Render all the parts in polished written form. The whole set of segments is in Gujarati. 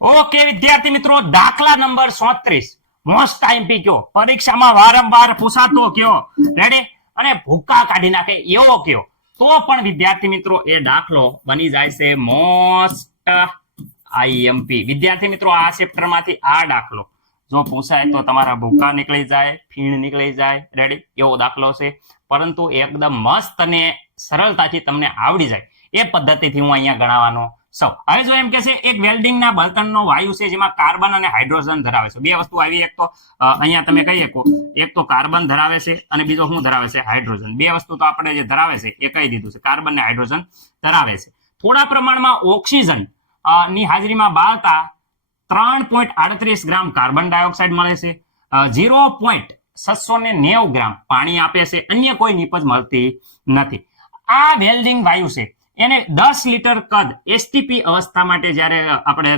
ઓકે વિદ્યાર્થી મિત્રો, દાખલા નંબર 37 મોસ્ટ આઈએમપી કયો, પરીક્ષામાં વારંવાર પૂછાતો કયો, રેડી, અને ભૂકા કાઢી નાખે એવો કયો, તો પણ વિદ્યાર્થી મિત્રો એ દાખલો બની જાય છે મોસ્ટ આઈએમપી. વિદ્યાર્થી મિત્રો, આ ચેપ્ટર માંથી આ દાખલો જો પૂછાય તો તમારા ભૂકા નીકળી જાય, ફીણ નીકળી જાય, રેડી, એવો દાખલો છે. પરંતુ એકદમ મસ્ત અને સરળતાથી તમને આવડી જાય એ પદ્ધતિથી હું અહીંયા ગણાવવાનો સૌ. હવે જો એમ કે છે એક વેલ્ડિંગના બળતણનો વાયુ છે જેમાં કાર્બન અને હાઇડ્રોજન ધરાવે છે. બે વસ્તુ આવી, એક તો અહીંયા તમે કહી શકો, એક તો કાર્બન ધરાવે છે અને બીજો શું ધરાવે છે? હાઇડ્રોજન. બે વસ્તુ તો આપણે જે ધરાવે છે એ કહી દીધું છે, કાર્બન અને હાઇડ્રોજન ધરાવે છે. થોડા પ્રમાણમાં ઓક્સિજન ની હાજરીમાં બાળતા 3.38 ગ્રામ કાર્બન ડાયોક્સાઇડ મળે છે, 0.690 ગ્રામ પાણી આપે છે, અન્ય કોઈ નીપજ મળતી નથી. આ વેલ્ડિંગ વાયુ છે એને 10 લીટર કદ એસટીપી અવસ્થા માટે જ્યારે આપણે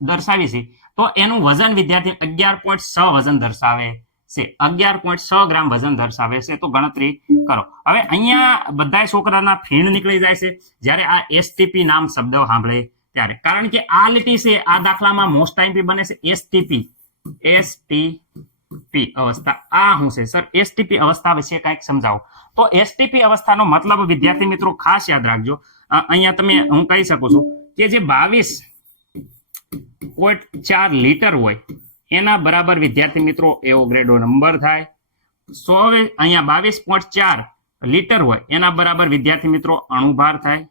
દર્શાવી છે તો એનું વજન વિદ્યાર્થી 11.6 વજન દર્શાવે છે, 11.6 ગ્રામ વજન દર્શાવે છે. તો ગણતરી કરો. હવે અહીંયા બધા છોકરાના ફીણ નીકળી જાય છે જ્યારે આ એસટીપી નામ શબ્દ સાંભળે ત્યારે, કારણ કે આ લીટી છે આ દાખલામાં મોસ્ટ આઈએમપી બને છે એસટીપી અવસ્થા. આ શું છે સર? એસટીપી અવસ્થા વિશે કંઈક સમજાવો. તો એસટીપી અવસ્થાનો મતલબ વિદ્યાર્થી મિત્રો ખાસ યાદ રાખજો. અહીંયા તમે હું કહી શકું છું કે જે 22.4 લીટર હોય એના બરાબર વિદ્યાર્થી મિત્રો એવો ગ્રેડો નંબર થાય. અહીંયા 22.4 લીટર હોય એના બરાબર વિદ્યાર્થી મિત્રો અણુભાર થાય.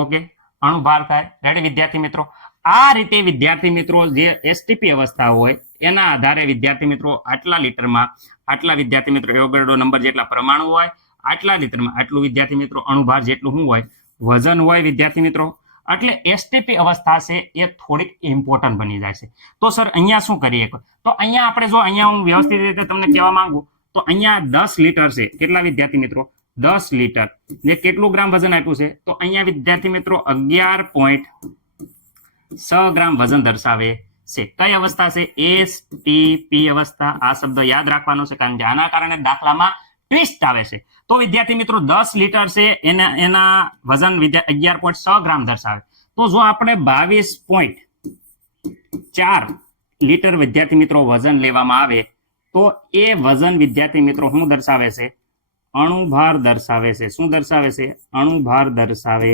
ઓકે, અણુભાર થાય. રેડી વિદ્યાર્થી મિત્રો? આ રીતે વિદ્યાર્થી મિત્રો જે એસટીપી અવસ્થા હોય એના આધારે વિદ્યાર્થી મિત્રો આટલા લીટરમાં આટલા વિદ્યાર્થી મિત્રો એવોગાડ્રો નંબર જેટલા પરમાણુ હોય, આટલા લીટરમાં આટલું વિદ્યાર્થી મિત્રો અણુભાર જેટલું શું હોય? વજન હોય વિદ્યાર્થી મિત્રો. એટલે એસટીપી અવસ્થા છે એ થોડીક ઇમ્પોર્ટન્ટ બની જાય છે. તો સર અહીંયા શું કરીએ? તો અહીંયા આપણે જો અહીંયા હું વ્યવસ્થિત રીતે તમને કહેવા માંગુ તો અહીંયા 10 લીટર છે. કેટલા વિદ્યાર્થી મિત્રો? 10 લીટર. ને કેટલું ગ્રામ વજન આપ્યું છે? તો અહીંયા વિદ્યાર્થી મિત્રો 11.6 ગ્રામ વજન દર્શાવે છે. કઈ અવસ્થા છે? એસટીપી અવસ્થા. આ શબ્દ યાદ રાખવાનો છે કારણ કે આના કારણે દાખલામાં ટ્વિસ્ટ આવે છે. તો વિદ્યાર્થી મિત્રો 10 લીટર છે એના વજન 11.6 ગ્રામ દર્શાવે. તો જો આપણે 22.4 લીટર વિદ્યાર્થી મિત્રો વજન લેવામાં આવે તો એ વજન વિદ્યાર્થી મિત્રો શું દર્શાવે છે? અણુભાર દર્શાવે છે. શું દર્શાવે છે? અણુભાર દર્શાવે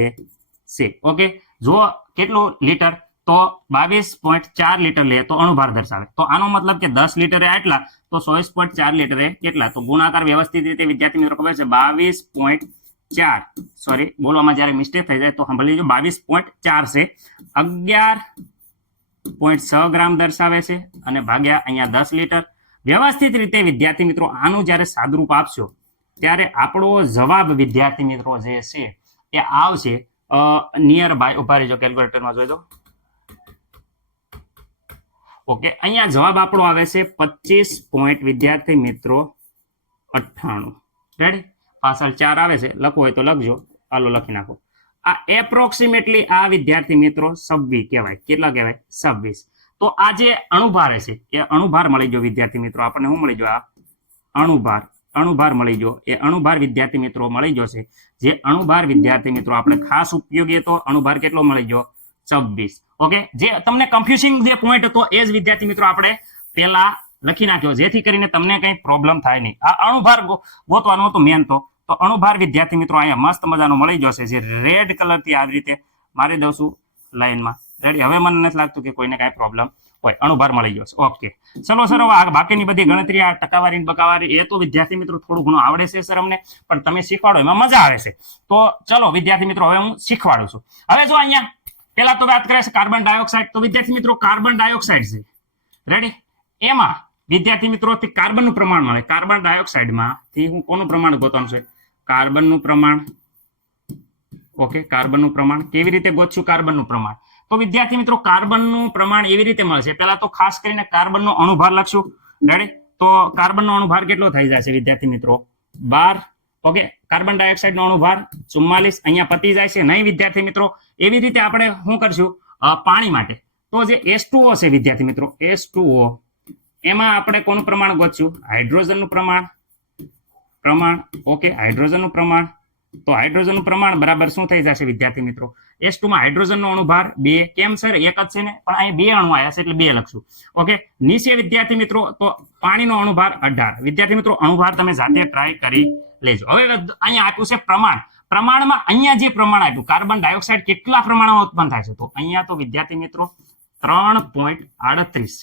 છે. ઓકે, જો કેટલું લીટર? તો 22.4 લીટર લે તો અણુભાર દર્શાવે. તો આનો મતલબ કે 10 લીટરે આટલા તો 24.4 લીટરે કેટલા? તો ગુણાકાર વ્યવસ્થિત રીતે વિદ્યાર્થી મિત્રો ખબર છે 22.4, સોરી બોલવામાં જ્યારે મિસ્ટેક થઈ જાય તો સાંભળી લેજો, 22.4 છે, 11.6 ગ્રામ દર્શાવે છે અને ભાગ્યા અહીંયા 10 લીટર. વ્યવસ્થિત રીતે વિદ્યાર્થી મિત્રો આનું જ્યારે સાદુરૂપ આપશો ત્યારે આપણો જવાબ વિદ્યાર્થી મિત્રો જે છે એ આવશે નિયર બાય, ઉભા રહેજો કેલ્ક્યુલેટરમાં જોઈ દો. ઓકે, અહીંયા જવાબ આપણો આવે છે 25 વિદ્યાર્થી મિત્રો 98. રેડી? પાછળ 4 આવે છે, લખવું હોય તો લખજો. હાલો લખી નાખો. આ એપ્રોક્સિમેટલી આ વિદ્યાર્થી મિત્રો 26 કહેવાય. કેટલા કહેવાય? 26. તો આ જે અણુભાર છે એ અણુભાર મળી ગયો વિદ્યાર્થી મિત્રો. આપણને શું મળી ગયો? આ અણુભાર મળી ગયો. એ અણુભાર વિદ્યાર્થી મિત્રો મળી ગયો છે. જે અણુભાર વિદ્યાર્થી મિત્રો આપણે ખાસ ઉપયોગી હતો, અણુભાર કેટલો મળી ગયો? 26. ઓકે, જે તમને કન્ફ્યુઝિંગ જે પોઈન્ટ હતો એ જ વિદ્યાર્થી મિત્રો આપણે પહેલા લખી નાખ્યો જેથી કરીને તમને કંઈ પ્રોબ્લેમ થાય નહીં. આ અણુભાર ગોતવાનો હતો મેન. તો અણુભાર વિદ્યાર્થી મિત્રો અહીંયા મસ્ત મજાનો મળી જશે, જે રેડ કલરથી આવી રીતે મારી દઉં છું લાઈનમાં. રેડી? હવે મને નથી લાગતું કે કોઈને કાંઈ પ્રોબ્લેમ હોય. અણુભાર મળી જશે. ઓકે, ચલો સર, હવે બાકીની બધી ગણતરી આ ટકાવારી બકાવારી એ તો વિદ્યાર્થી મિત્રો થોડું ઘણું આવડે છે સર અમને, પણ તમે શીખવાડો એમાં મજા આવે છે. તો ચલો વિદ્યાર્થી મિત્રો હવે હું શીખવાડું છું. હવે જો અહીંયા પેલા તો વાત કરે છે કાર્બન ડાયોક્સાઇડ. તો વિદ્યાર્થી મિત્રો કાર્બન ડાયોક્સાઇડ છે, રેડી? એમાં વિદ્યાર્થી મિત્રો કાર્બનનું પ્રમાણ મળે. કાર્બન ડાયોક્સાઇડમાંથી હું કોનું પ્રમાણ ગોતવાનું છે? કાર્બનનું પ્રમાણ. ઓકે, કાર્બનનું પ્રમાણ કેવી રીતે ગોતશું? કાર્બનનું પ્રમાણ તો વિદ્યાર્થી મિત્રો કાર્બનનું પ્રમાણ એવી રીતે મળશે. પહેલા તો ખાસ કરીને કાર્બનનો અણુભાર લખશું. રેડી? તો કાર્બનનો અણુભાર કેટલો થઈ જાય છે વિદ્યાર્થી મિત્રો? 12. ઓકે, કાર્બન ડાયોક્સાઇડનો અણુભાર 44. અહીંયા પતી જાય છે નહીં વિદ્યાર્થી મિત્રો. એવી રીતે આપણે શું કરશું પાણી માટે? તો જે H2O છે વિદ્યાર્થી મિત્રો, H2O એમાં આપણે કોનું પ્રમાણ ગોતશું? હાઇડ્રોજનનું પ્રમાણ. ઓકે, હાઇડ્રોજનનું પ્રમાણ તો હાઇડ્રોજનનું પ્રમાણ બરાબર શું થઈ જશે વિદ્યાર્થી મિત્રો? S2 માં હાઇડ્રોજનનો અણુભાર 2. કેમ સર? એક જ છે ને, પણ અહીં 2 અણુ આવ્યા છે એટલે 2 લખશું. ઓકે, નીચે વિદ્યાર્થી મિત્રો તો પાણીનો અણુભાર 18. વિદ્યાર્થી મિત્રો અણુભાર તમે જાતે ટ્રાય કરી લેજો. હવે અહીંયા આપ્યું છે પ્રમાણ. પ્રમાણમાં અહીંયા જે પ્રમાણ આપ્યું, કાર્બન ડાયોક્સાઇડ કેટલા પ્રમાણમાં ઉત્પન્ન થાય છે? તો અહીંયા તો વિદ્યાર્થી મિત્રો 3.38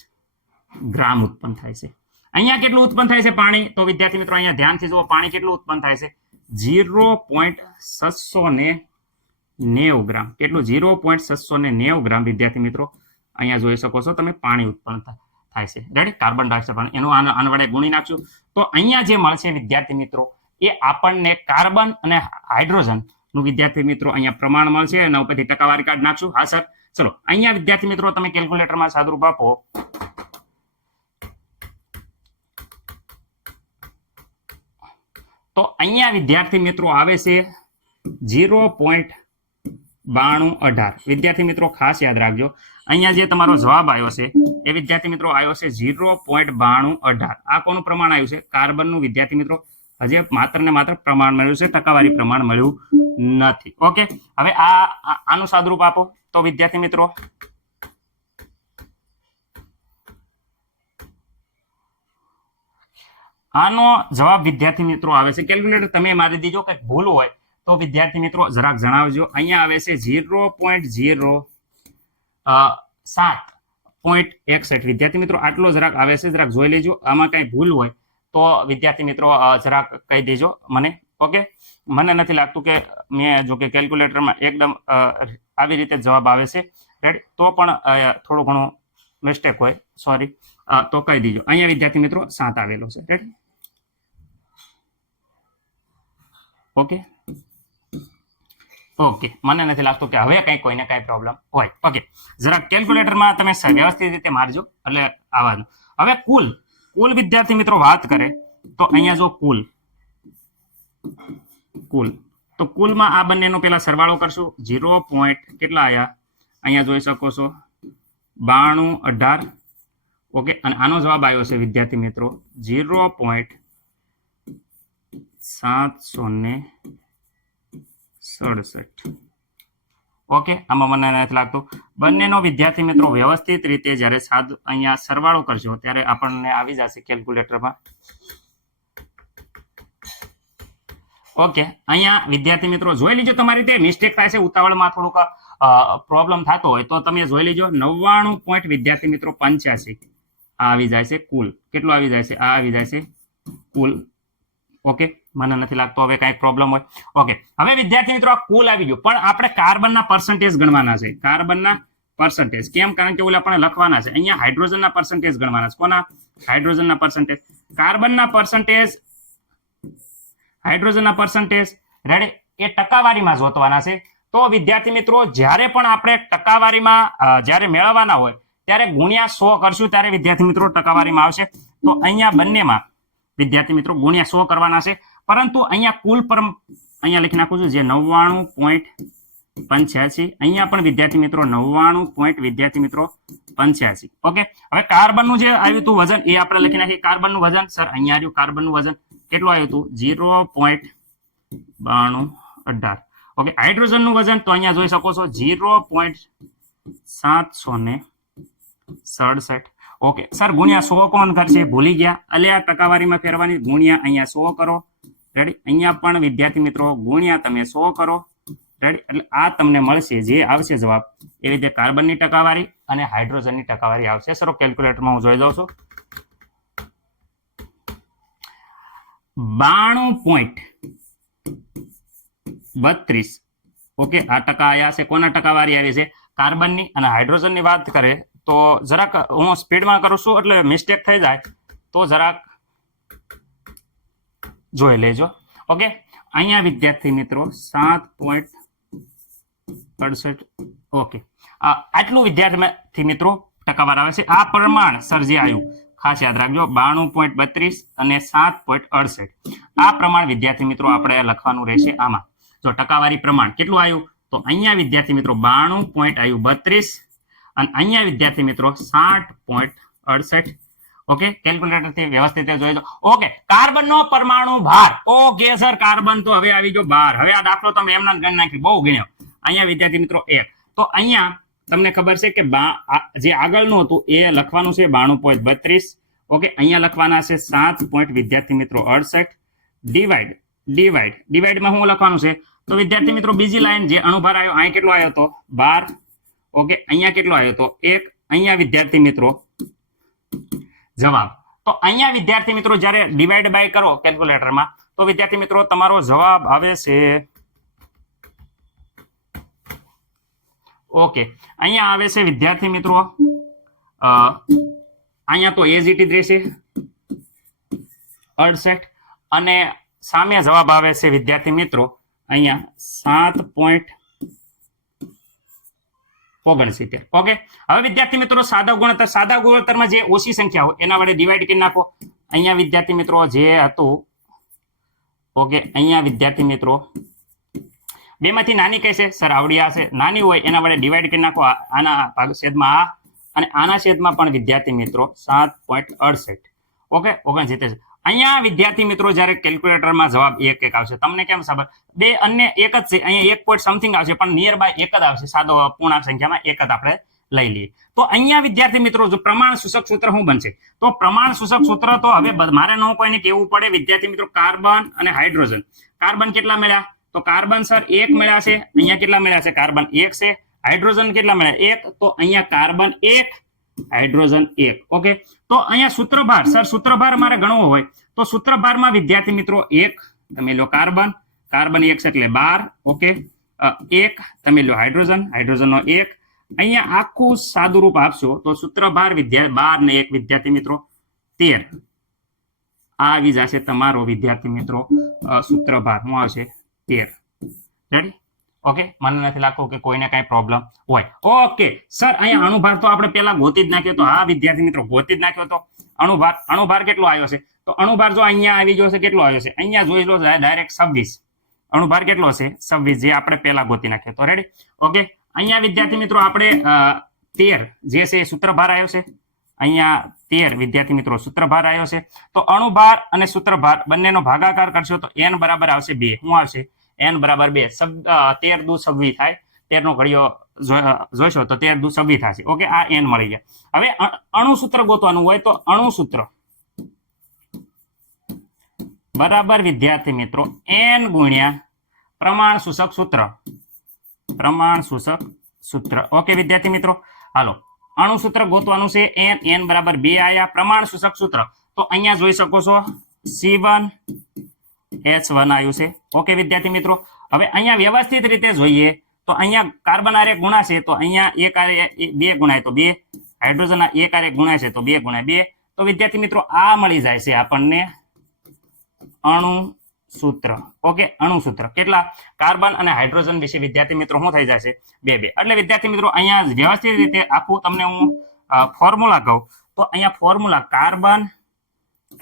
ગ્રામ ઉત્પન્ન થાય છે. અહીંયા કેટલું ઉત્પન્ન થાય છે પાણી? તો વિદ્યાર્થી મિત્રો અહીંયા ધ્યાનથી જુઓ, પાણી કેટલું ઉત્પન્ન થાય છે? 0.690 ગ્રામ. કેટલું? 0.690 ગ્રામ વિદ્યાર્થી મિત્રો અહીંયા જોઈ શકો છો તમે પાણી ઉત્પન્ન થાય છે. રેડી? કાર્બન ડાયોક્સાઇડ પાણી એનું આના વડે ગુણી નાખશું તો અહીંયા જે મળશે વિદ્યાર્થી મિત્રો એ આપણને કાર્બન અને હાઇડ્રોજન નું વિદ્યાર્થી મિત્રો અહીંયા પ્રમાણ મળશે અને ઉપરથી ટકાવારી કાઢી નાખશું. હા સર, ચલો અહીંયા વિદ્યાર્થી મિત્રો તમે કેલ્ક્યુલેટરમાં સાદુરૂપ આપો. તો અહીંયા વિદ્યાર્થી મિત્રો આવે છે 0.9218. વિદ્યાર્થી મિત્રો ખાસ યાદ રાખજો, અહીંયા જે તમારો જવાબ આવ્યો છે એ વિદ્યાર્થી મિત્રો આવ્યો છે 0.9218. આ કોનું પ્રમાણ આવ્યું છે? કાર્બનનું વિદ્યાર્થી મિત્રો. હજી માત્ર ને માત્ર પ્રમાણ મળ્યું છે, ટકાવારી પ્રમાણ મળ્યું નથી. ઓકે, હવે આનું સાદુરૂપ આપો તો વિદ્યાર્થી મિત્રો આનો જવાબ વિદ્યાર્થી મિત્રો આવે છે. કેલ્ક્યુલેટર તમે મારી દીજો, કંઈક ભૂલ હોય તો વિદ્યાર્થી મિત્રો જરાક જણાવજો. અહીંયા આવે છે 0.07.61. વિદ્યાર્થી મિત્રો આટલો જરાક આવે છે, જરાક જોઈ લેજો. આમાં કઈ ભૂલ હોય તો વિદ્યાર્થી મિત્રો જરાક કહી દેજો મને. ઓકે, મને નથી લાગતું કે મેં જો કે કેલ્ક્યુલેટરમાં એકદમ આવી રીતે જવાબ આવે છે. રેડી? તો પણ થોડું ઘણું મિસ્ટેક હોય, સોરી, તો કહી દીજો. અહીંયા વિદ્યાર્થી મિત્રો 7 આવેલો છે. રેડી? ઓકે ઓકે, મને નથી લાગતું કે હવે કઈ કોઈને કઈ પ્રોબ્લેમ હોય. ઓકે, જરા કેલ્ક્યુલેટરમાં તમે વ્યવસ્થિત રીતે મારજો એટલે આવવાનું. હવે કુલ વિદ્યાર્થી મિત્રો વાત કરે તો અહીંયા જો કુલ તો કુલમાં આ બંનેનો પેલા સરવાળો કરશું. 0. કેટલા આયા? અહીંયા જોઈ શકો છો 9218. ઓકે, અને આનો જવાબ આવ્યો છે વિદ્યાર્થી મિત્રો 0.767. ઓકે, આમાં મને નથી લાગતું. બંનેનો વિદ્યાર્થી મિત્રો વ્યવસ્થિત રીતે જ્યારે અહીંયા સરવાળો કરશો ત્યારે આપણને આવી જશે કેલ્ક્યુલેટરમાં. ઓકે, અહીંયા વિદ્યાર્થી મિત્રો જોઈ લીજો. તમારી રીતે મિસ્ટેક થાય છે, ઉતાવળમાં થોડુંક પ્રોબ્લેમ થતો હોય તો તમે જોઈ લેજો. 99 વિદ્યાર્થી મિત્રો 85 આવી જાય છે કુલ. કેટલું આવી જાય છે? આ આવી જાય છે કુલ. ઓકે, મને નથી લાગતો હવે કઈ પ્રોબ્લેમ હોય. ઓકે, હવે વિદ્યાર્થી મિત્રો આ કુલ આવી ગયું, પણ આપણે કાર્બનના પર્સન્ટેજ ગણવાના છે. કાર્બનના પર્સન્ટેજ કેમ? કારણ કે ઓલા આપણે લખવાના છે. અહીંયા હાઇડ્રોજનના પર્સન્ટેજ ગણવાના છે. કોના? હાઇડ્રોજનના પર્સન્ટેજ. કાર્બનના પર્સન્ટેજ, હાઇડ્રોજનના પર્સન્ટેજ રેડી એ ટકાવારીમાં જોતવાના છે. તો વિદ્યાર્થી મિત્રો જ્યારે પણ આપણે ટકાવારીમાં જ્યારે મેળવવાના હોય ત્યારે ગુણ્યા 100 કરશું ત્યારે વિદ્યાર્થી મિત્રો ટકાવારીમાં આવશે. તો અહીંયા બંનેમાં વિદ્યાર્થી મિત્રો ગુણ્યા 100 કરવાના છે. પરંતુ અહીંયા કુલ પર અહીંયા લખી નાખું છું જે 99.85. અહીંયા પણ વિદ્યાર્થી મિત્રો 99. વિદ્યાર્થી મિત્રો 85. ઓકે, હવે કાર્બનનું જે આવ્યું હતું વજન એ આપણે લખી નાખીએ. કાર્બનનું વજન સર અહીંયા આવ્યું. કાર્બનનું વજન કેટલું આવ્યું હતું? 0.9218. ઓકે, હાઇડ્રોજનનું વજન તો અહીંયા જોઈ શકો છો 0.767. ઓકે સર, ગુણ્યા 100 કોણ કરશે? ભૂલી ગયા. એટલે આ ટકાવારીમાં ફેરવાની. ગુણ્યા અહીંયા 100 કરો. રેડી? અહીંયા પણ વિદ્યાર્થી મિત્રો ગુણ્યા તમે 100 કરો. રેડી? એટલે આ તમને મળશે જે આવશે જવાબ એ રીતે કાર્બનની ટકાવારી અને હાઇડ્રોજનની ટકાવારી આવશે. સર કેલ્ક્યુલેટરમાં હું જોઈ દઉં છું. 92.32. ઓકે, આ ટકા આયા છે. કોના ટકાવારી આવી છે? કાર્બનની. અને હાઇડ્રોજનની વાત કરે તો જરાક હું સ્પીડમાં કરું છું એટલે મિસ્ટેક થઈ જાય તો જરાક જોઈ લેજો. ઓકે, અહીંયા વિદ્યાર્થી મિત્રો 7.68. ઓકે, આટલું વિદ્યાર્થી મિત્રો ટકાવાર આવે છે. આ પ્રમાણ સર જે આવ્યું ખાસ યાદ રાખજો, 92.32 અને 7.68. આ પ્રમાણ વિદ્યાર્થી મિત્રો આપણે લખવાનું રહેશે. આમાં જો ટકાવારી પ્રમાણ કેટલું આવ્યું તો અહીંયા વિદ્યાર્થી મિત્રો 92. આવ્યું 32 અને અહીંયા વિદ્યાર્થી મિત્રો 7.68. ઓકે, કેલ્ક્યુલેટર થી વ્યવસ્થિત રીતે જોઈ લો. ઓકે, કાર્બન નો પરમાણુ ભાર. ઓકે સર, કાર્બન તો હવે આવી ગયો બાર. હવે આ દાખલો તમે એમના ગણ નાખી, બહુ ગણ્યો. અહીંયા વિદ્યાર્થી મિત્રો 1. તો અહીંયા તમને ખબર છે કે જે આગળનું હતું એ લખવાનું છે 92.32. ઓકે, અહીંયા લખવાના છે 7 વિદ્યાર્થી મિત્રો 68. ડિવાઈડમાં શું લખવાનું છે? તો વિદ્યાર્થી મિત્રો બીજી લાઈન જે અણુભાર આવ્યો, અહીં કેટલો આવ્યો હતો? 12. ઓકે, અહીંયા કેટલો આવ્યો હતો? 1. અહીંયા વિદ્યાર્થી મિત્રો જવાબ. તો અહીંયા વિદ્યાર્થી મિત્રો જ્યારે ડિવાઈડ બાય કરો કેલ્ક્યુલેટરમાં, તો વિદ્યાર્થી મિત્રો તમારો જવાબ આવે છે. ઓકે, અહીંયા આવે છે વિદ્યાર્થી મિત્રો અહીંયા તો એઝ ઇટ ઇઝ રહેશે 68. અને સામે જવાબ આવે છે વિદ્યાર્થી મિત્રો અહીંયા 7.69. ઓકે, હવે વિદ્યાર્થી મિત્રો સાદા ગુણોત્તરમાં જે ઓછી સંખ્યા હોય એના વડે ડિવાઈડ કરી નાખો. અહીંયા વિદ્યાર્થી મિત્રો જે હતું, ઓકે, અહીંયા વિદ્યાર્થી મિત્રો બેમાંથી નાની કઈ છે? સર આવડી આ છે. નાની હોય એના વડે ડિવાઈડ કરી નાખો. આના છેદમાં આ અને આના છેદમાં પણ વિદ્યાર્થી મિત્રો 7.68. ઓકે, 69. અહીંયા વિદ્યાર્થી મિત્રો જ્યારે કેલ્ક્યુલેટરમાં જવાબ 1 આવશે. તમને કેમ ખબર? બે અન્ય એક જ છે. અહીંયા 1 પોઈન્ટ સમથિંગ આવશે, પણ નિયર બાય 1 જ આવશે. સાદો પૂર્ણાંક સંખ્યામાં 1 જ આપણે લઈ લઈએ. તો અહીંયા વિદ્યાર્થી મિત્રો જો પ્રમાણ સૂચક સૂત્ર શું બનશે? તો પ્રમાણ સૂચક સૂત્ર તો હવે મારે ન કોઈને કહેવું પડે વિદ્યાર્થી મિત્રો. કાર્બન અને હાઇડ્રોજન. કાર્બન કેટલા મળ્યા? તો કાર્બન સર 1 મળ્યા છે. અહીંયા કેટલા મળ્યા છે? કાર્બન 1 છે. હાઇડ્રોજન કેટલા મળ્યા? 1. તો અહીંયા કાર્બન 1, હાઇડ્રોજન 1. ઓકે, તો અહીંયા સૂત્રભાર. સર સૂત્રભાર મારે ગણવો હોય તો સૂત્રભારમાં વિદ્યાર્થી મિત્રો 1 તમે લો કાર્બન 1 છે એટલે 12. ઓકે, 1 તમે લો હાઇડ્રોજનનો 1. અહીંયા આખું સાદું રૂપ આપશો તો સૂત્રભાર 12 ને 1 વિદ્યાર્થી મિત્રો 13. આ આવી જશે તમારો વિદ્યાર્થી મિત્રો સૂત્રભાર. શું આવશે? 13. રેડી? ઓકે, મને નથી લાગતું કે કોઈને કઈ પ્રોબ્લેમ હોય. ઓકે સર, અહીંયા અણુભાર તો આપણે પેલા ગોતી જ નાખ્યો તો. હા વિદ્યાર્થી મિત્રો, ગોતી જ નાખ્યો તો અણુભાર કેટલો આવ્યો છે? તો અણુભાર જો અહીંયા આવી ગયો છે, કેટલો આવ્યો છે? અહીંયા જોઈ લો ડાયરેક્ટ 26. અણુભાર કેટલો છે? 26, જે આપણે પેલા ગોતી નાખ્યો તો. રેડી? ઓકે, અહીંયા વિદ્યાર્થી મિત્રો આપણે 13 જે છે સૂત્રભાર આવ્યો છે. અહીંયા 13 વિદ્યાર્થી મિત્રો સૂત્રભાર આવ્યો છે. તો અણુભાર અને સૂત્રભાર બંનેનો ભાગાકાર કરશો તો n બરાબર આવશે 2. શું આવશે? n બરાબર 2. 13 દુ 26 થાય. 13 નો ઘડિયો જોઈશો તો 13 દુ 26 થશે. ઓકે, આ n મળી ગયા. હવે અણુસૂત્ર ગોતવાનું હોય તો અણુસૂત્ર બરાબર વિદ્યાર્થી મિત્રો n ગુણ્યા પ્રમાણ સૂચક સૂત્ર. ઓકે વિદ્યાર્થી મિત્રો, હાલો અણુસૂત્ર ગોતવાનું છે. n બરાબર 2 આયા. પ્રમાણ સૂચક સૂત્ર તો અહીંયા જોઈ શકો છો C1H1 આવ્યું છે. ઓકે વિદ્યાર્થી મિત્રો, હવે અહીંયા વ્યવસ્થિત રીતે જોઈએ તો અહીંયા કાર્બન આરે ગુણાશે તો અહીંયા 1 આરે 2 ગુણાય તો 2. હાઇડ્રોજન 1 આરે ગુણાશે તો 2 ગુણાય 2. તો વિદ્યાર્થી મિત્રો આ મળી જાય છે આપણને અણુસૂત્ર. ઓકે, અણુસૂત્ર કેટલા? કાર્બન અને હાઇડ્રોજન વિશે વિદ્યાર્થી મિત્રો શું થઈ જાય છે? 2 એટલે વિદ્યાર્થી મિત્રો અહીંયા વ્યવસ્થિત રીતે આખું તમને હું ફોર્મ્યુલા કહું તો અહીંયા ફોર્મ્યુલા કાર્બન,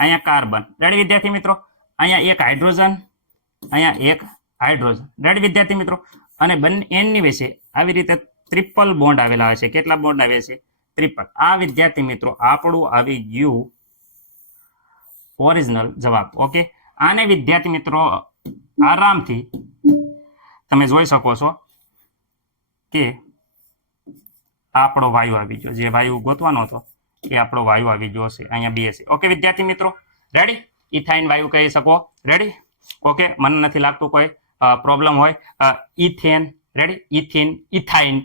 અહીંયા કાર્બન. રેડી વિદ્યાર્થી મિત્રો? અહીંયા 1 હાઇડ્રોજન, અહીંયા 1 હાઇડ્રોજન. રેડી વિદ્યાર્થી મિત્રો? અને બંને n ની વિશે આવી રીતે ટ્રિપલ બોન્ડ આવેલા હોય છે. કેટલા બોન્ડ આવે છે? ટ્રિપલ. આ વિદ્યાર્થી મિત્રો આપણું આવી ગયું ઓરિજિનલ જવાબ. ઓકે, આને વિદ્યાર્થી મિત્રો આરામથી તમે જોઈ શકો છો કે આપણો વાયુ આવી ગયો. જે વાયુ ગોતવાનો હતો એ આપણો વાયુ આવી ગયો છે. અહીંયા 2 છે. ઓકે વિદ્યાર્થી મિત્રો, રેડી? ઇથાઇન વાયુ કહી શકો. રેડી? ઓકે, મને નથી લાગતું કોઈ પ્રોબ્લેમ હોય. ઇથેન. રેડી? ઇથાઇન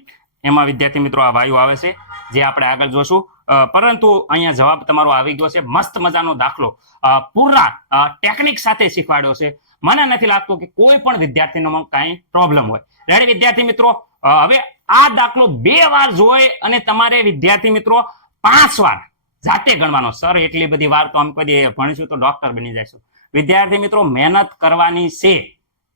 એમાં વિદ્યાર્થી મિત્રો આ વાયુ આવે છે, જે આપણે આગળ જોશું. પરંતુ અહીંયા જવાબ તમારો આવી ગયો છે. મસ્ત મજાનો દાખલો પૂરા ટેકનિક સાથે શીખવાડ્યો છે. મને નથી લાગતું કે કોઈ પણ વિદ્યાર્થીનો કાંઈ પ્રોબ્લેમ હોય. રેડી વિદ્યાર્થી મિત્રો? હવે આ દાખલો 2 વાર જોઈ અને તમારે વિદ્યાર્થી મિત્રો 5 વાર જાતે ગણવાનો. સર એટલી બધી વાર તો આમ કદી ભણીશું તો ડોક્ટર બની જઈશું. વિદ્યાર્થી મિત્રો મહેનત કરવાની છે,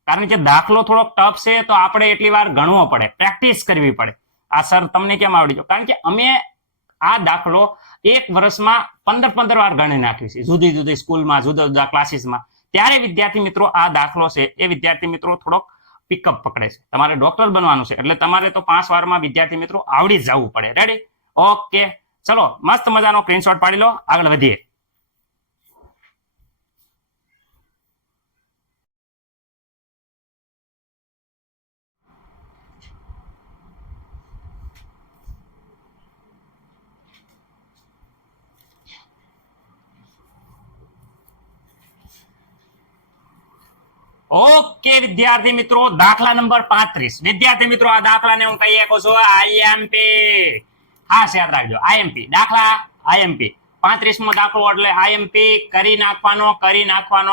કારણ કે દાખલો થોડોક ટફ છે તો આપણે એટલી વાર ગણવો પડે, પ્રેક્ટિસ કરવી પડે. આ સર તમને કેમ આવડી ગયો? કારણ કે અમે આ દાખલો 1 વર્ષમાં 15 વાર ગણી નાખ્યું છે, જુદી જુદી સ્કૂલમાં, જુદા જુદા ક્લાસીસમાં. ત્યારે વિદ્યાર્થી મિત્રો આ દાખલો છે એ વિદ્યાર્થી મિત્રો થોડોક પિકઅપ પકડે છે. તમારે ડોક્ટર બનવાનું છે એટલે તમારે તો 5 વારમાં વિદ્યાર્થી મિત્રો આવડી જ જવું પડે. રેડી? ઓકે, ચલો મસ્ત મજાનો સ્ક્રીનશોટ પાડી લો, આગળ વધીએ. ઓકે વિદ્યાર્થી મિત્રો, દાખલા નંબર 35. વિદ્યાર્થી મિત્રો, આ દાખલાને હું કહી શકું છું આઈએમપી. ખાસ યાદ રાખજો, આઈએમપી દાખલા, આઈએમપી 35મો દાખલો એટલે આઈએમપી કરી નાખવાનો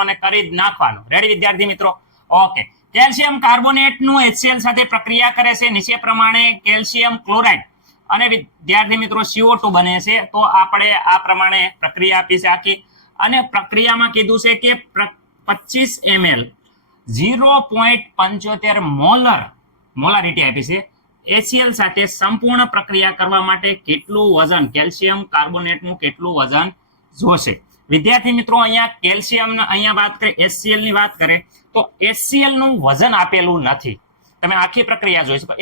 અને કરી જ નાખવાનો. રેડી વિદ્યાર્થી મિત્રો? ઓકે. કેલ્શિયમ કાર્બોનેટ નું HCl સાથે પ્રક્રિયા કરે છે નીચે પ્રમાણે કેલ્શિયમ ક્લોરાઇડ અને વિદ્યાર્થી મિત્રો CO2 બને છે. તો આપણે આ પ્રમાણે પ્રક્રિયા આપી છે આખી, અને પ્રક્રિયામાં કીધું છે કે 25 ml 0.75 મોલારિટી આપી છે. HCl સાથે સંપૂર્ણ પ્રક્રિયા કરવા માટે કેટલું વજન, કેલ્શિયમ કાર્બોનેટનું કેટલું વજન જોશે? વિદ્યાર્થી મિત્રો, અહીંયા કેલ્શિયમ અહીંયા વાત કરીએ, HCl ની વાત કરીએ તો HCl નું વજન આપેલું નથી. તમે આખી પ્રક્રિયા જોઈ શકો,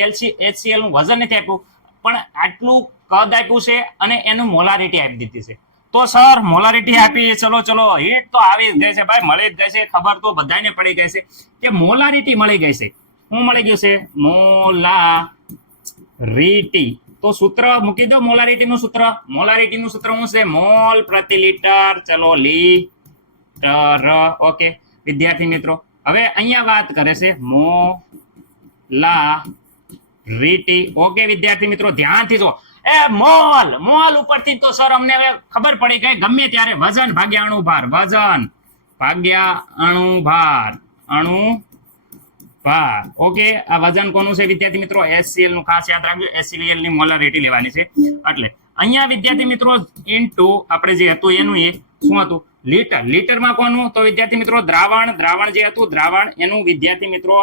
HCl નું વજન નથી આપ્યું, પણ આટલું કદ આપ્યું છે અને એનું મોલારિટી આપી દીધી છે. તો સર મોલારિટી આપી, ચલો હિટ તો આવી જ ગઈ છે ભાઈ, મળી જ ગઈ છે. ખબર તો બધાને પડી ગઈ છે કે મોલારિટી મળી ગઈ છે. શું મળી ગયું છે? મોલારિટી. તો સૂત્ર મૂકી દો મોલારિટીનું સૂત્ર. મોલારિટીનું સૂત્ર શું છે? મોલ પ્રતિ લીટર. ચલો લીટર. ઓકે વિદ્યાર્થી મિત્રો, હવે અહીંયા વાત કરે છે મોલારિટી. ઓકે વિદ્યાર્થી મિત્રો, ધ્યાનથી જો. મોલ ઉપરથી તો સર અમને હવે ખબર પડી ગઈ, ગમે ત્યારે વજન ભાગ્યા અણુભાર, વજન ભાગ્યા અણુભાર. ઓકે, આ વજન કોનું છે વિદ્યાર્થી મિત્રો? HCl નું. ખાસ યાદ રાખજો, HCl ની મોલારિટી લેવાની છે. એટલે અહીંયા વિદ્યાર્થી મિત્રો ઇન્ટુ આપણે જે હતું એનું એ શું હતું? લીટર. લીટરમાં કોનું? તો વિદ્યાર્થી મિત્રો દ્રાવણ જે હતું, દ્રાવણ એનું વિદ્યાર્થી મિત્રો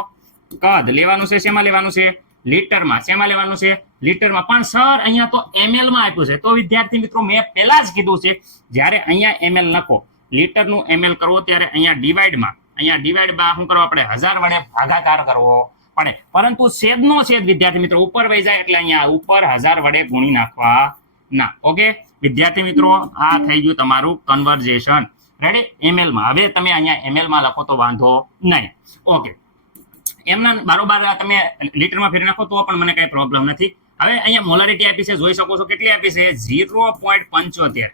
કદ લેવાનું છે. શેમાં લેવાનું છે? લીટરમાં. શેમાં લેવાનું છે? લીટરમાં. પણ સર અહીંયા તો ml માં આપ્યું છે. તો વિદ્યાર્થી મિત્રો મેં પહેલા જ કીધું છે, જ્યારે અહીંયા ml લખો, લીટરનું ml કરવો ત્યારે અહીંયા ડિવાઈડમાં શું કરવું આપણે? 1000 વડે ભાગાકાર કરવો પડે. પરંતુ છેદનો છેદ વિદ્યાર્થી મિત્રો ઉપર વહી જાય એટલે અહીંયા ઉપર 1000 વડે ગુણી નાખવા ના. ઓકે વિદ્યાર્થી મિત્રો, આ થઈ ગયું તમારું કન્વર્ઝેશન. રેડી? ml માં. હવે તમે અહીંયા ml માં લખો તો વાંધો નહીં. ઓકે, એમના બરોબર તમે લીટરમાં ફેરવી નાખો તો પણ મને કઈ પ્રોબ્લેમ નથી. હવે અહીંયા મોલારિટી આપી છે, જોઈ શકો છો કેટલી આપી છે? 0.75.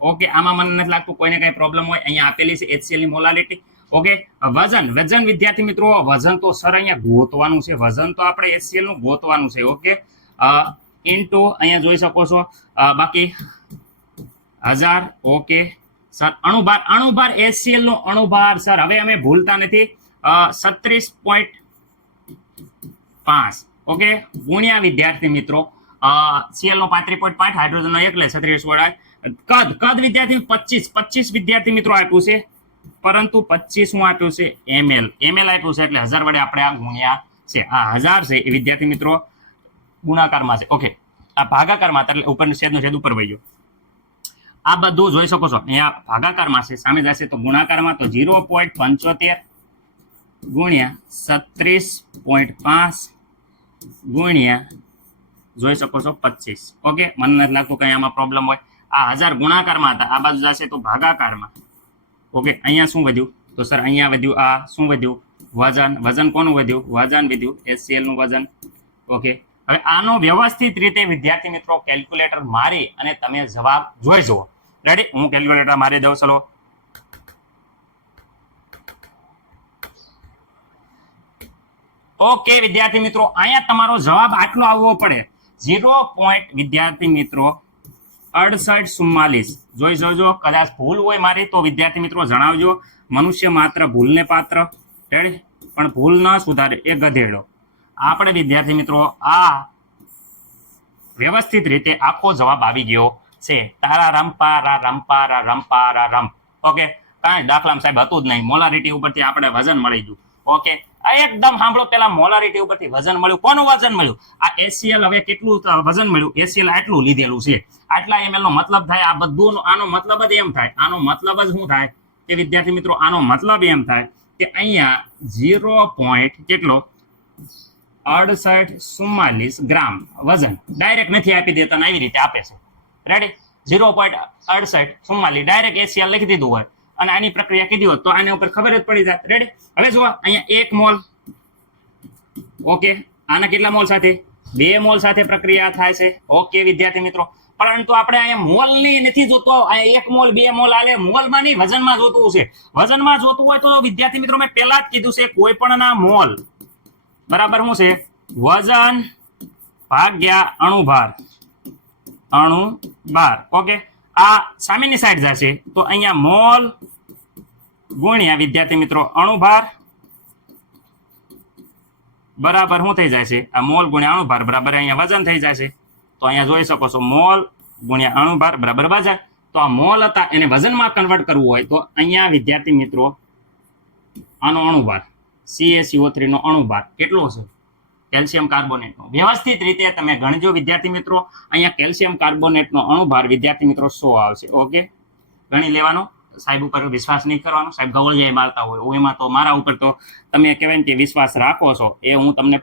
ઓકે, આમાં મને નથી લાગતું કોઈને કઈ પ્રોબ્લેમ હોય. અહીંયા આપેલી છે HCl ની મોલારિટી. ઓકે, વજન વિદ્યાર્થી મિત્રો, વજન તો સર અહીંયા ગોતવાનું છે. વજન તો આપણે HCl નું ગોતવાનું છે. ઓકે, ઇન્ટુ અહીંયા જોઈ શકો છો બાકી 1000. ઓકે સર, અણુભાર HCl નો અણુભાર સર હવે અમે ભૂલતા નથી, 36.5. ઓકે, ગુણ્યા વિદ્યાર્થી મિત્રો Cl નો 35.5, હાઇડ્રોજન નો 1 એટલે 36 વડા. કદ વિદ્યાર્થી 25 વિદ્યાર્થી મિત્રો આપ્યું છે, પરંતુ 25 શું આપ્યું છે? ml આપ્યું છે, એટલે 1000 વડે આપણે આ ગુણ્યા છે. આ 1000 છે એ વિદ્યાર્થી મિત્રો ગુણાકારમાં છે. ઓકે, આ ભાગાકારમાં એટલે ઉપરનું છેદનો છેદ ઉપર વહી ગયો. આ બધું જોઈ શકો છો, અહીંયા ભાગાકારમાં છે, સામે જશે તો ગુણાકારમાં. તો 0.75 ગુણ્યા 36.5 ગુણ્યા જોઈ શકો છો 25. ઓકે, મને નથી લાગતું કઈ આમાં પ્રોબ્લેમ હોય. આ 1000 ગુણાકારમાં હતા, આ બાજુ જશે તો ભાગાકારમાં. ઓકે, અહીંયા શું વધ્યું? તો સર અહીંયા વધ્યું, આ શું વધ્યું? વજન કોનું વધ્યું? વજન વધ્યું, HCl નું વજન. ઓકે, હવે આનો વ્યવસ્થિત રીતે વિદ્યાર્થી મિત્રો કેલ્ક્યુલેટર મારી અને તમે જવાબ જોઈ જુઓ. રેડી? હું કેલ્ક્યુલેટર મારી દઉં. ચલો ઓકે વિદ્યાર્થી મિત્રો, અહીંયા તમારો જવાબ આટલો આવવો પડે. 0. વિદ્યાર્થી મિત્રો 6844. જોઈ જોજો, કદાચ ભૂલ હોય મારી તો વિદ્યાર્થી મિત્રો જણાવજો. મનુષ્ય માત્ર ભૂલને પાત્ર, રેડી? પણ ભૂલ ન સુધારે એ ગધેડો. આપણે વિદ્યાર્થી મિત્રો આ વ્યવસ્થિત રીતે આખો જવાબ આવી ગયો છે. તારા રમ. ઓકે, કાંઈ દાખલામાં સાહેબ હતું જ નહીં. મોલારિટી ઉપરથી આપણે વજન મળી ગયું. ઓકે, આ એકદમ સાંભળો, પેલા મોલારિટી ઉપરથી વજન મળ્યું. કોનું વજન મળ્યું? આ HCl. હવે કેટલું વજન મળ્યું? HCl આટલું લીધેલું છે, આટલા ml નો મતલબ થાય આ બધું. આનો મતલબ જ એમ થાય, આનો મતલબ જ શું થાય કે વિદ્યાર્થી મિત્રો આનો મતલબ એમ થાય કે અહીંયા 0. કેટલો? 6844 ગ્રામ વજન ડાયરેક્ટ નથી આપી દેતા, આવી રીતે આપે છે. રેડી 0.6844 ડાયરેક્ટ HCl લખી દીધું હોય અને આની પ્રક્રિયા કીધી હોત તો આના ઉપર ખબર જ પડી જાય. રેડી, હવે જુઓ અહીંયા 1 મોલ, ઓકે, આના કેટલા મોલ સાથે? 2 મોલ સાથે પ્રક્રિયા થાય છે. ઓકે વિદ્યાર્થી મિત્રો, પરંતુ આપણે અહીંયા મોલની નથી જોતો, અહીંયા 1 મોલ 2 મોલ આલે મોલમાં નહીં, વજનમાં જોતું છે. વજનમાં જોતું હોય તો વિદ્યાર્થી મિત્રો મેં પહેલા જ કીધું છે કોઈ પણના મોલ બરાબર શું છે? વજન ભાગ્યા અણુભાર. ઓકે, આ સામેની સાઈડ જશે તો અહીંયા મોલ ગુણ્યા વિદ્યાર્થી મિત્રો અણુભાર બરાબર શું થઈ જાય છે? આ મોલ ગુણ્યા અણુભાર બરાબર અહીંયા વજન થઈ જાય છે. તો અહીંયા જોઈ શકો છો મોલ ગુણ્યા અણુભાર બરાબર વજન. તો આ મોલ હતા એને વજનમાં કન્વર્ટ કરવું હોય તો અહીંયા વિદ્યાર્થી મિત્રો આનો અણુભાર CaCO3 નો અણુભાર કેટલો છે? કેલ્શિયમ કાર્બોનેટનો વ્યવસ્થિત રીતે તમે ગણજો વિદ્યાર્થી મિત્રો. અહીંયા કેલ્શિયમ કાર્બોનેટનો અણુભાર વિદ્યાર્થી મિત્રો 100 આવશે. ઓકે, ગણી લેવાનો, સાહેબ ઉપર વિશ્વાસ નહીં કરવાનો. સાહેબ ગવળિયા મારતા હોય એમાં તો મારા ઉપર તો તમે કહેવાય ને કે વિશ્વાસ રાખો છો, એ હું તમને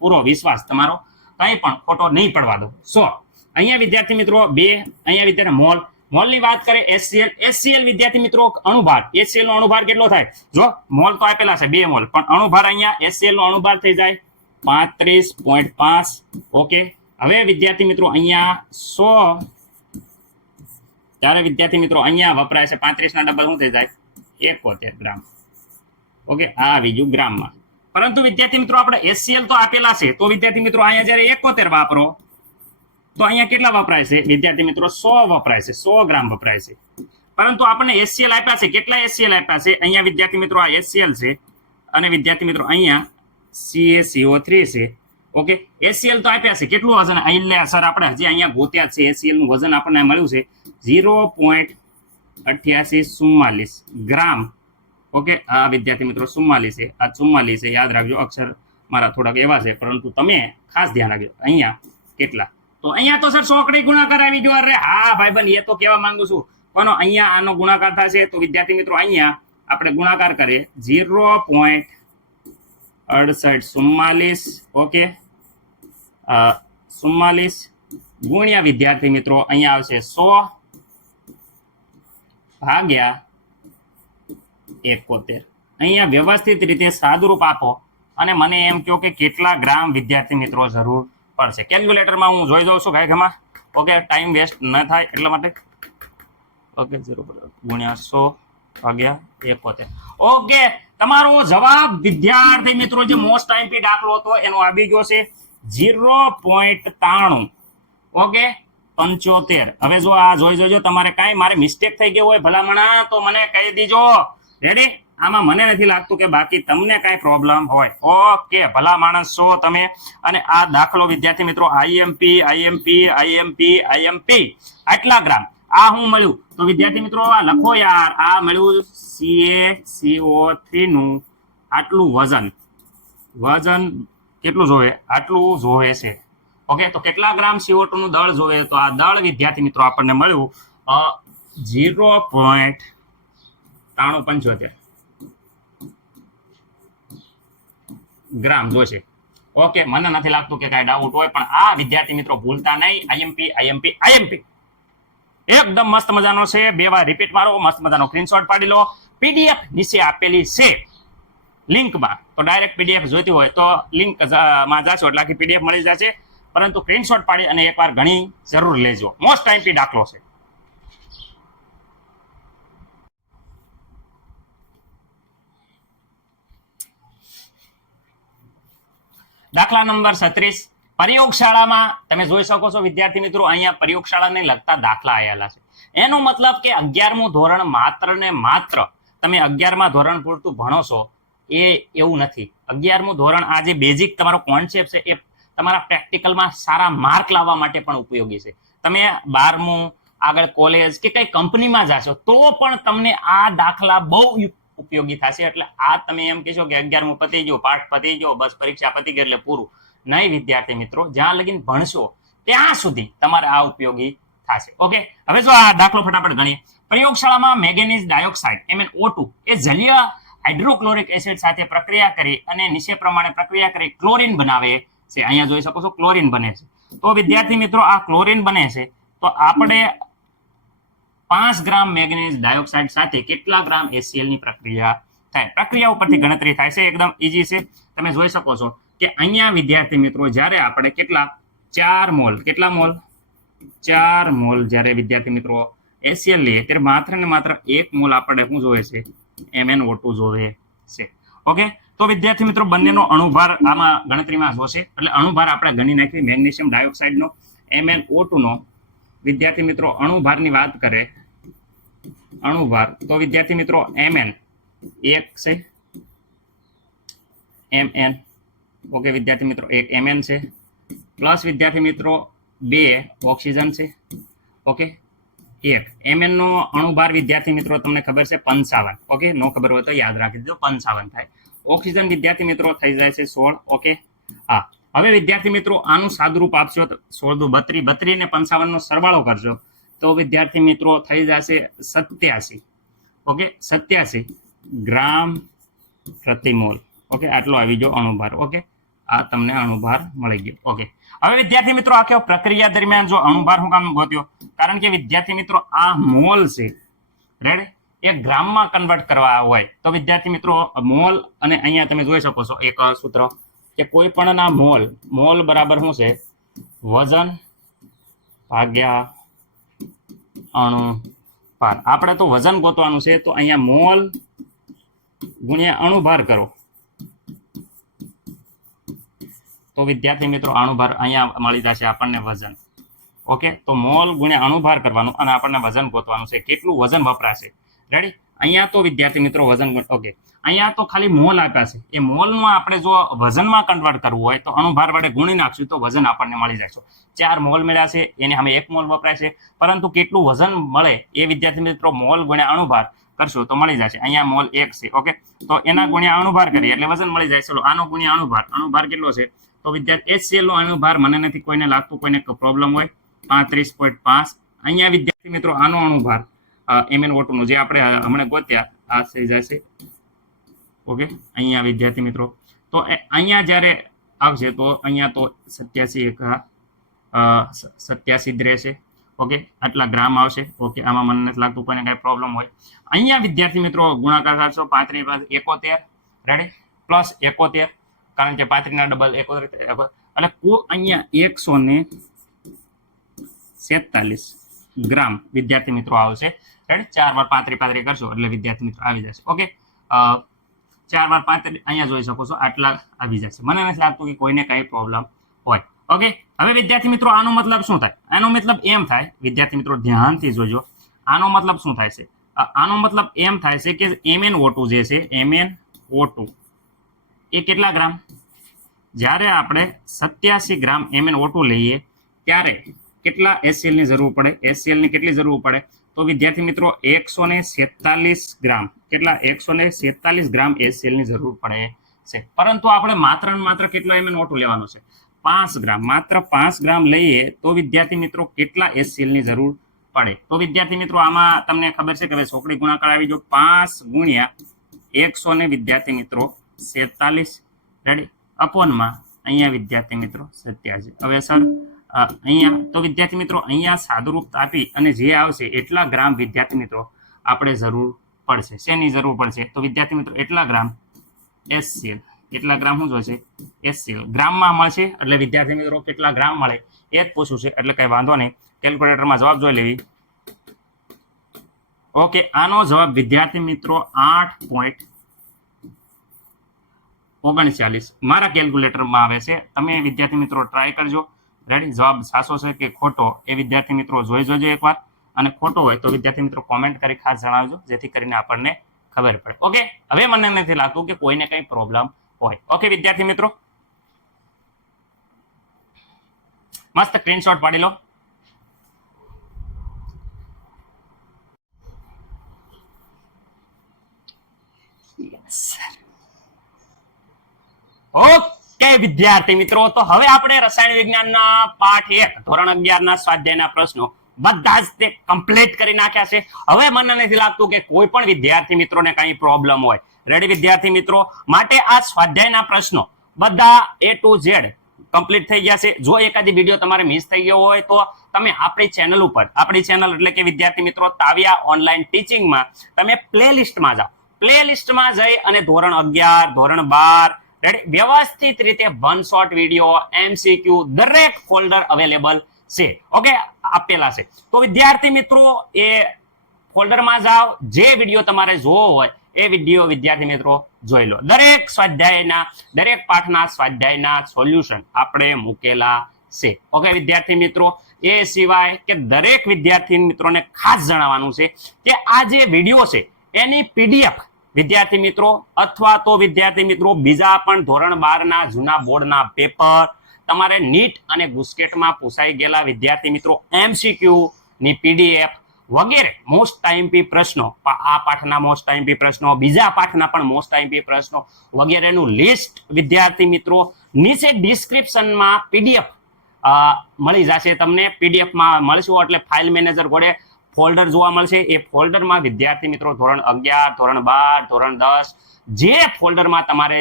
પૂરો વિશ્વાસ તમારો કંઈ પણ ખોટો નહીં પડવા દો. 100 અહીંયા વિદ્યાર્થી મિત્રો 2, અહીંયા વિદ્યાર્થી મોલની વાત કરે HCl વિદ્યાર્થી મિત્રો અણુભાર, HCl નો અણુભાર કેટલો થાય? જો મોલ તો આપેલા છે 2 મોલ, પણ અણુભાર અહીંયા HCl નો અણુભાર થઈ જાય 35.5. ઓકે, હવે વિદ્યાર્થી મિત્રો અહીંયા 100 ત્યારે વિદ્યાર્થી મિત્રો અહીંયા વપરાય છે 35 ના ડબલ શું થઈ જાય? 71 ગ્રામ. ઓકે, આ આવી ગયું ગ્રામમાં. પરંતુ વિદ્યાર્થી મિત્રો આપણે HCl તો આપેલા છે, તો વિદ્યાર્થી મિત્રો અહીંયા જ્યારે 71 વાપરો તો અહીંયા કેટલા વપરાય છે? વિદ્યાર્થી મિત્રો 100 વપરાય છે, 100 ગ્રામ વપરાય છે. પરંતુ આપણને HCl આપ્યા છે, કેટલા HCl આપ્યા છે? અહીંયા વિદ્યાર્થી મિત્રો આ HCl છે અને વિદ્યાર્થી મિત્રો અહીંયા CaCO3 છે. ઓકે, HCl તો આપ્યા છે, કેટલું વજન? અહીંયા સર આપણે હજી અહીંયા ગોત્યા છે, HCl નું વજન આપણને મળ્યું છે 0.8844 ગ્રામ. ઓકે, આ વિદ્યાર્થી મિત્રો 44 છે, આ 44 છે, યાદ રાખજો. અક્ષર મારા થોડાક એવા છે, પરંતુ તમે ખાસ ધ્યાન રાખજો. અહીંયા કેટલા? તો અહીંયા તો સર 100 ગુણાકાર આવી ગયો. અરે હા ભાઈબંધ, એ તો કહેવા માંગુ છું. કોનો? અહીંયા આનો ગુણાકાર થશે તો વિદ્યાર્થી મિત્રો અહીંયા આપણે ગુણાકાર કરીએ 0.6844. ઓકે, 44 ગુણ્યા વિદ્યાર્થી મિત્રો અહીંયા આવશે 100 ભાગ્યા 71. અહીંયા વ્યવસ્થિત રીતે સાદુરૂપ આપો અને મને એમ કહો કે કેટલા ગ્રામ વિદ્યાર્થી મિત્રો જરૂર પડશે. કેલ્ક્યુલેટરમાં હું જોઈ દઉં છું ગાયકમાં. ઓકે, ટાઈમ વેસ્ટ ન થાય એટલા માટે. ઓકે, 0 ગુણ્યા 100 ભાગ્યા 71. ઓકે, તમારો જવાબ વિદ્યાર્થી મિત્રો જે મોસ્ટ ટાઈમ દાખલો હતો એનો આવી ગયો છે 0.93. ઓકે, 75. હવે જો આ જોઈ જોજો, તમારે કાંઈ મારે મિસ્ટેક થઈ ગયો હોય ભલામણા તો મને કહી દીજો. રેડી, આમાં મને નથી લાગતું કે બાકી તમને કાંઈ પ્રોબ્લેમ હોય. ઓકે, ભલા માણસ છો તમે. અને આ દાખલો વિદ્યાર્થી મિત્રો IMP આટલા ગ્રામ આ હું મળ્યું તો વિદ્યાર્થી મિત્રો આ લખો યાર. આ મળ્યું CaCO3 નું આટલું વજન કેટલું જોવે? આટલું જોવે છે. ઓકે, તો કેટલા ગ્રામ CO2 નું દળ જોવે? તો આ દળ વિદ્યાર્થી મિત્રો આપણને મળ્યું 0.9375 ગ્રામ જોશે. ઓકે, મને નથી લાગતું કે કાંઈ ડાઉટ હોય, પણ આ વિદ્યાર્થી મિત્રો ભૂલતા નહીં. IMP એકદમ મસ્ત મજાનો છે. 2 વાર રિપીટ મારો, મસ્ત મજાનો સ્ક્રીનશોટ પાડી લો. PDF નીચે આપેલી છે લિંકમાં, તો ડાયરેક્ટ PDF જોઈતી હોય તો લિંક માં જાશો એટલે આખી PDF મળી જશે. પરંતુ સ્ક્રીનશોટ પાડી અને એકવાર ઘણી જરૂર લેજો. મોસ્ટ ટાઈમ દાખલો છે. દાખલા નંબર 36 પ્રયોગશાળામાં તમે જોઈ શકો છો વિદ્યાર્થી મિત્રો અહીંયા પ્રયોગશાળાને લગતા દાખલા આવેલા છે. એનો મતલબ કે 11મું ધોરણ માત્ર ને માત્ર તમે 11મા ધોરણ પૂરતું ભણો છો એ એવું નથી. 11મું ધોરણ આ જે બેઝિક તમારો કોન્સેપ્ટ છે એ તમારા પ્રેક્ટિકલમાં સારા માર્ક લાવવા માટે પણ ઉપયોગી છે. તમે 12મું આગળ કોલેજ કે કઈ કંપનીમાં જાશો તો પણ તમને આ દાખલા બહુ ઉપયોગી થશે. એટલે આ તમે એમ કહેશો કે 11મું પતી ગયો, પાઠ પતી ગયો, બસ પરીક્ષા પતી ગઈ એટલે પૂરું. નહીં વિદ્યાર્થી મિત્રો, જ્યાં લગીને ભણશો ત્યાં સુધી તમારે આ ઉપયોગી થશે. ઓકે, હવે જો આ દાખલો ફટાફટ ગણીએ. પ્રયોગશાળામાં મેંગેનીઝ ડાયોક્સાઇડ MnO2 એ જલીય હાઇડ્રોક્લોરિક એસિડ સાથે પ્રક્રિયા કરી અને નીચે પ્રમાણે પ્રક્રિયા કરી ક્લોરીન બનાવે છે. અહીંયા જોઈ શકો છો ક્લોરીન બને છે. તો વિદ્યાર્થી મિત્રો આ ક્લોરીન બને છે તો આપણે 5 ગ્રામ મેંગેનીઝ ડાયોક્સાઇડ સાથે કેટલા ગ્રામ HCl ની પ્રક્રિયા થાય? પ્રક્રિયા ઉપરથી ગણતરી થાય છે, એકદમ ઈઝી છે. તમે જોઈ શકો છો કે અહીંયા વિદ્યાર્થી મિત્રો જ્યારે આપણે કેટલા 4 મોલ, કેટલા મોલ? 4 મોલ જ્યારે વિદ્યાર્થી મિત્રો HCl લઈએ ત્યારે માત્ર ને માત્ર 1 મોલ આપણે શું જોવે છે? MnO2 જોવે છે. ઓકે, તો વિદ્યાર્થી મિત્રો બંનેનો અણુભાર આમાં ગણતરીમાં જોશે, એટલે અણુભાર આપણે ગણી નાખી. મેગ્નેશિયમ ડાયોક્સાઇડનો MnO2 નો વિદ્યાર્થી મિત્રો અણુભારની વાત કરે, અણુભાર તો વિદ્યાર્થી મિત્રો Mn 1 છે, Mn. ઓકે વિદ્યાર્થી મિત્રો 1 Mn છે, પ્લસ વિદ્યાર્થી મિત્રો 2 ઓક્સિજન છે. ઓકે, 1 Mn નો અણુભાર વિદ્યાર્થી મિત્રો તમને ખબર છે 55. ઓકે, નો ખબર હોય તો યાદ રાખી દેજો, 55 થાય. ઓક્સિજન વિદ્યાર્થી મિત્રો થઈ જાય છે 16. ઓકે, હા. હવે વિદ્યાર્થી મિત્રો આનું સાદુરૂપ આપશો તો 16 દુ 32, 32 ને 55 નો સરવાળો કરજો તો વિદ્યાર્થી મિત્રો થઈ જશે 87. ઓકે, 87 ગ્રામ પ્રતિ મોલ. ઓકે, આટલો આવી ગયો અણુભાર. ઓકે, આ તમને અણુભાર મળી ગયો. ઓકે, હવે વિદ્યાર્થી મિત્રો આખો પ્રક્રિયા દરમિયાન જો અણુભાર હું કામ ગોત્યો? કારણ કે વિદ્યાર્થી મિત્રો આ મોલ છે, રેડી, એ ગ્રામમાં કન્વર્ટ કરવા હોય તો વિદ્યાર્થી મિત્રો મોલ, અને અહીંયા તમે જોઈ શકો છો એક સૂત્ર કે કોઈ પણ ના મોલ બરાબર શું છે? વજન ભાગ્યા અણુભાર. આપણે તો વજન ગોતવાનું છે, તો અહીંયા મોલ ગુણ્યા અણુભાર કરો તો વિદ્યાર્થી મિત્રો અણુભાર અહીંયા મળી જશે આપણને વજન. ઓકે, તો મોલ ગુણ્યા અણુભાર કરવાનું અને આપણને વજન ગોતવાનું છે, કેટલું વજન વપરાશે. રેડી, અહીંયા તો વિદ્યાર્થી મિત્રો વજન. ઓકે, અહીંયા તો ખાલી મોલ આપ્યા છે, એ મોલમાં આપણે જો વજનમાં કન્વર્ટ કરવું હોય તો અણુભાર વડે ગુણી નાખશું તો વજન આપણને મળી જાય છે. 4 મોલ મળ્યા છે, એને અમે 1 મોલ વપરાય છે, પરંતુ કેટલું વજન મળે એ વિદ્યાર્થી મિત્રો મોલ ગુણ્યા અણુભાર કરશું તો મળી જશે. અહીંયા મોલ 1 છે. ઓકે, તો એના ગુણ્યા અણુભાર કરીએ એટલે વજન મળી જાય. ચલો આનો ગુણ્યા અણુભાર, અણુભાર કેટલો છે? તો વિદ્યાર્થી HCl નો અણુભાર મને નથી કોઈને લાગતું કોઈને પ્રોબ્લેમ હોય 35.5. અહીંયા વિદ્યાર્થી મિત્રો આનો અણુભાર MnO2 નો જે આપણે હમણાં ગોત્યા આ થઈ જશે. ઓકે, અહીંયા વિદ્યાર્થી મિત્રો તો અહીંયા જ્યારે આવશે તો અહીંયા તો 87 જ રહેશે. ઓકે, આટલા ગ્રામ આવશે. ઓકે, આમાં મને નથી લાગતું કોઈને કઈ પ્રોબ્લેમ હોય. અહીંયા વિદ્યાર્થી મિત્રો ગુણાકાર કરશો 35 71, રેડી, પ્લસ 71 કારણ કે 35 ના ડબલ 71, એટલે કુલ અહીંયા 147 ગ્રામ વિદ્યાર્થી મિત્રો આવશે. રેડી, 4 વાર 35 કરશો એટલે વિદ્યાર્થી મિત્રો આવી જશે. ઓકે, 4 વાર 35 અહીંયા જોઈ શકો છો આટલા આવી જશે. મને નથી લાગતું કે કોઈને કઈ પ્રોબ્લેમ હોય. ઓકે, હવે વિદ્યાર્થી મિત્રો આનો મતલબ શું થાય? આનો મતલબ એમ થાય વિદ્યાર્થી મિત્રો ધ્યાનથી જોજો, આનો મતલબ શું થાય છે? આનો મતલબ એમ થાય છે કે MnO2 જે છે, MnO2 એ કેટલા ગ્રામ? જ્યારે આપણે 87 ગ્રામ MnO2 લઈએ ત્યારે કેટલા HCl ની જરૂર પડે? HCl ની કેટલી જરૂર પડે? તો વિદ્યાર્થી મિત્રો 147 ગ્રામ, કેટલા? 147 ગ્રામ HCl ની જરૂર પડે છે. પરંતુ આપણે માત્ર ને માત્ર કેટલો MnO2 લેવાનો છે? 5 ગ્રામ. માત્ર 5 ગ્રામ લઈએ તો વિદ્યાર્થી મિત્રો કેટલા HCl ની જરૂર પડે? તો વિદ્યાર્થી મિત્રો આમાં તમને ખબર છે કે હવે ચોકડી ગુણાકાર આવી ગયો 5 ગુણ્યા 100 ને વિદ્યાર્થી મિત્રો 47, રેડી, અપોનમાં અહીંયા વિદ્યાર્થી મિત્રો 87. હવે સર અહીંયા તો વિદ્યાર્થી મિત્રો અહીંયા સાદુરૂપ આપી અને જે આવશે એટલા ગ્રામ વિદ્યાર્થી મિત્રો આપણે જરૂર પડશે. શેની જરૂર પડશે? તો વિદ્યાર્થી મિત્રો એટલા ગ્રામ HCl, કેટલા ગ્રામ શું જોઈશે? HCl ગ્રામમાં મળશે, એટલે વિદ્યાર્થી મિત્રો કેટલા ગ્રામ મળે એ જ પૂછવું છે, એટલે કઈ વાંધો નહીં. કેલ્ક્યુલેટરમાં જવાબ જોઈ લેવી. ઓકે, આનો જવાબ વિદ્યાર્થી મિત્રો 8.39 મારા કેલ્ક્યુલેટરમાં આવે છે. તમે વિદ્યાર્થી મિત્રો ટ્રાય કરજો. રેડી, જવાબ સાચો છે કે ખોટો એ વિદ્યાર્થી મિત્રો જોઈ જોજો એકવાર, અને ખોટો હોય તો વિદ્યાર્થી મિત્રો કોમેન્ટ કરી ખાસ જણાવજો જેથી કરીને આપણને ખબર પડે. ઓકે, હવે મને નથી લાગતું કે કોઈને કઈ પ્રોબ્લેમ હોય. ઓકે વિદ્યાર્થી મિત્રો, મસ્ત સ્ક્રીનશોટ પાડી લો. ઓકે વિદ્યાર્થી મિત્રો, તો હવે આપણે રસાયણ વિજ્ઞાનના પાઠ 1 ધોરણ 11 ના સ્વાધ્યાયના પ્રશ્નો બધા જ તે કમ્પ્લીટ કરી નાખ્યા છે. હવે મને નથી લાગતું કે કોઈ પણ વિદ્યાર્થી મિત્રોને કઈ પ્રોબ્લેમ હોય. રેડી વિદ્યાર્થી મિત્રો, માટે આ સ્વાધ્યાયના પ્રશ્નો બધા A to Z કમ્પ્લીટ થઈ ગયા છે. જો એકાદી વિડીયો તમારે મિસ થઈ ગયો હોય તો તમે આપણી ચેનલ ઉપર, આપણી ચેનલ એટલે કે વિદ્યાર્થી મિત્રો તાવિયા ઓનલાઈન ટીચિંગમાં તમે પ્લેલિસ્ટમાં જાઓ. પ્લેલિસ્ટમાં જઈ અને ધોરણ 11, ધોરણ 12 રેડી વ્યવસ્થિત રીતે વન શોટ વિડીયો, MCQ દરેક ફોલ્ડર અવેલેબલ છે. ઓકે, આપેલા છે. તો વિદ્યાર્થી મિત્રો એ ફોલ્ડરમાં જાઓ, જે વિડીયો તમારે જોવો હોય એ વિડીયો વિદ્યાર્થી મિત્રો જોઈ લો. દરેક સ્વાધ્યાયના, દરેક પાઠના સ્વાધ્યાયના સોલ્યુશન આપણે મૂકેલા છે. ઓકે વિદ્યાર્થી મિત્રો, એ સિવાય કે દરેક વિદ્યાર્થી મિત્રોને ખાસ જણાવવાનું છે કે આ જે વિડીયો છે એની PDF વિદ્યાર્થી મિત્રો અથવા તો વિદ્યાર્થી મિત્રો બીજા પણ ધોરણ 12 ના જૂના બોર્ડના પેપર, તમારે નીટ અને ગુસ્કેટમાં પૂછાઈ ગયેલા વિદ્યાર્થી મિત્રો MCQ ની PDF વગેરે મોસ્ટ ટાઈમપી પ્રશ્નો, આ પાઠના મોસ્ટ ટાઈમપી પ્રશ્નો, બીજા પાઠના પણ મોસ્ટ ટાઈમપી પ્રશ્નો વગેરેનું લિસ્ટ વિદ્યાર્થી મિત્રો નીચે ડિસ્ક્રિપ્શનમાં PDF મળી જશે. તમને PDF-માં મળશું એટલે ફાઇલ મેનેજર ઘોડે ફોલ્ડર જોવા મળશે. એ ફોલ્ડરમાં વિદ્યાર્થી મિત્રો ધોરણ 11, ધોરણ 12, ધોરણ 10 જે ફોલ્ડરમાં તમારે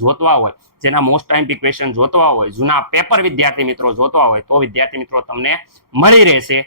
જોતવા હોય, જેના મોસ્ટ ટાઈમપી ક્વેશ્ચન જોતવા હોય, જૂના પેપર વિદ્યાર્થી મિત્રો જોતવા હોય તો વિદ્યાર્થી મિત્રો તમને મળી રહેશે.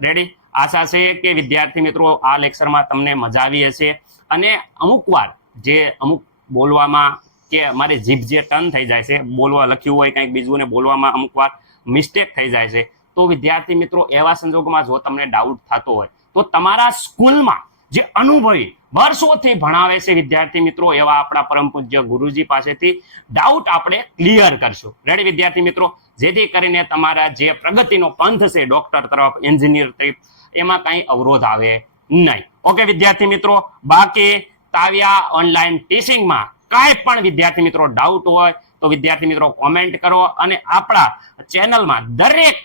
રેડી? આશા છે કે વિદ્યાર્થી મિત્રો આ લેક્ચરમાં તમને મજા આવી હશે અને અમુક વાર જે અમુક બોલવામાં કે અમારી જીભ જે ટર્ન થઈ જાય છે, બોલવા લખ્યું હોય કંઈક બીજું ને બોલવામાં અમુક વાર મિસ્ટેક થઈ જાય છે, તો વિદ્યાર્થી મિત્રો એવા સંજોગોમાં જો તમને ડાઉટ થતો હોય તો તમારા સ્કૂલમાં જે અનુભવી વર્ષોથી ભણાવે છે વિદ્યાર્થી મિત્રો એવા આપણા પરમ પૂજ્ય ગુરુજી પાસેથી ડાઉટ આપણે ક્લિયર કરશું. રેડી વિદ્યાર્થી મિત્રો? જેથી કરીને તમારા જે પ્રગતિનો પંથ છે ડોક્ટર તરફ, એન્જિનિયર તરફ, એમાં કંઈ અવરોધ આવે નહીં. ઓકે વિદ્યાર્થી મિત્રો, બાકી તાવિયા ઓનલાઈન ટીચિંગમાં કાંઈ પણ વિદ્યાર્થી મિત્રો ડાઉટ હોય તો વિદ્યાર્થી મિત્રો કોમેન્ટ કરો અને આપણા ચેનલમાં દરેક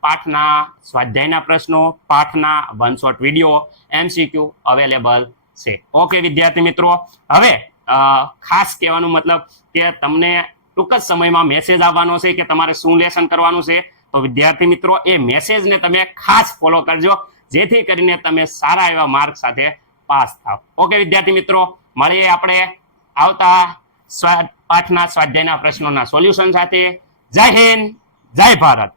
પાઠના સ્વાધ્યાયના પ્રશ્નો, પાઠના one shot video, MCQ available છે. ઓકે વિદ્યાર્થી મિત્રો, હવે ખાસ કહેવાનું મતલબ કે તમને ટૂંક જ સમયમાં મેસેજ આવવાનો છે કે તમારે શું લેસન કરવાનું છે. તો વિદ્યાર્થી મિત્રો એ મેસેજને તમે ખાસ ફોલો કરજો જેથી કરીને તમે સારા એવા માર્ક સાથે પાસ થાવ. ઓકે વિદ્યાર્થી મિત્રો, મળીએ આપણે આવતા પાઠના સ્વાધ્યાયના પ્રશ્નોના સોલ્યુશન સાથે. જય હિન્દ, જય ભારત.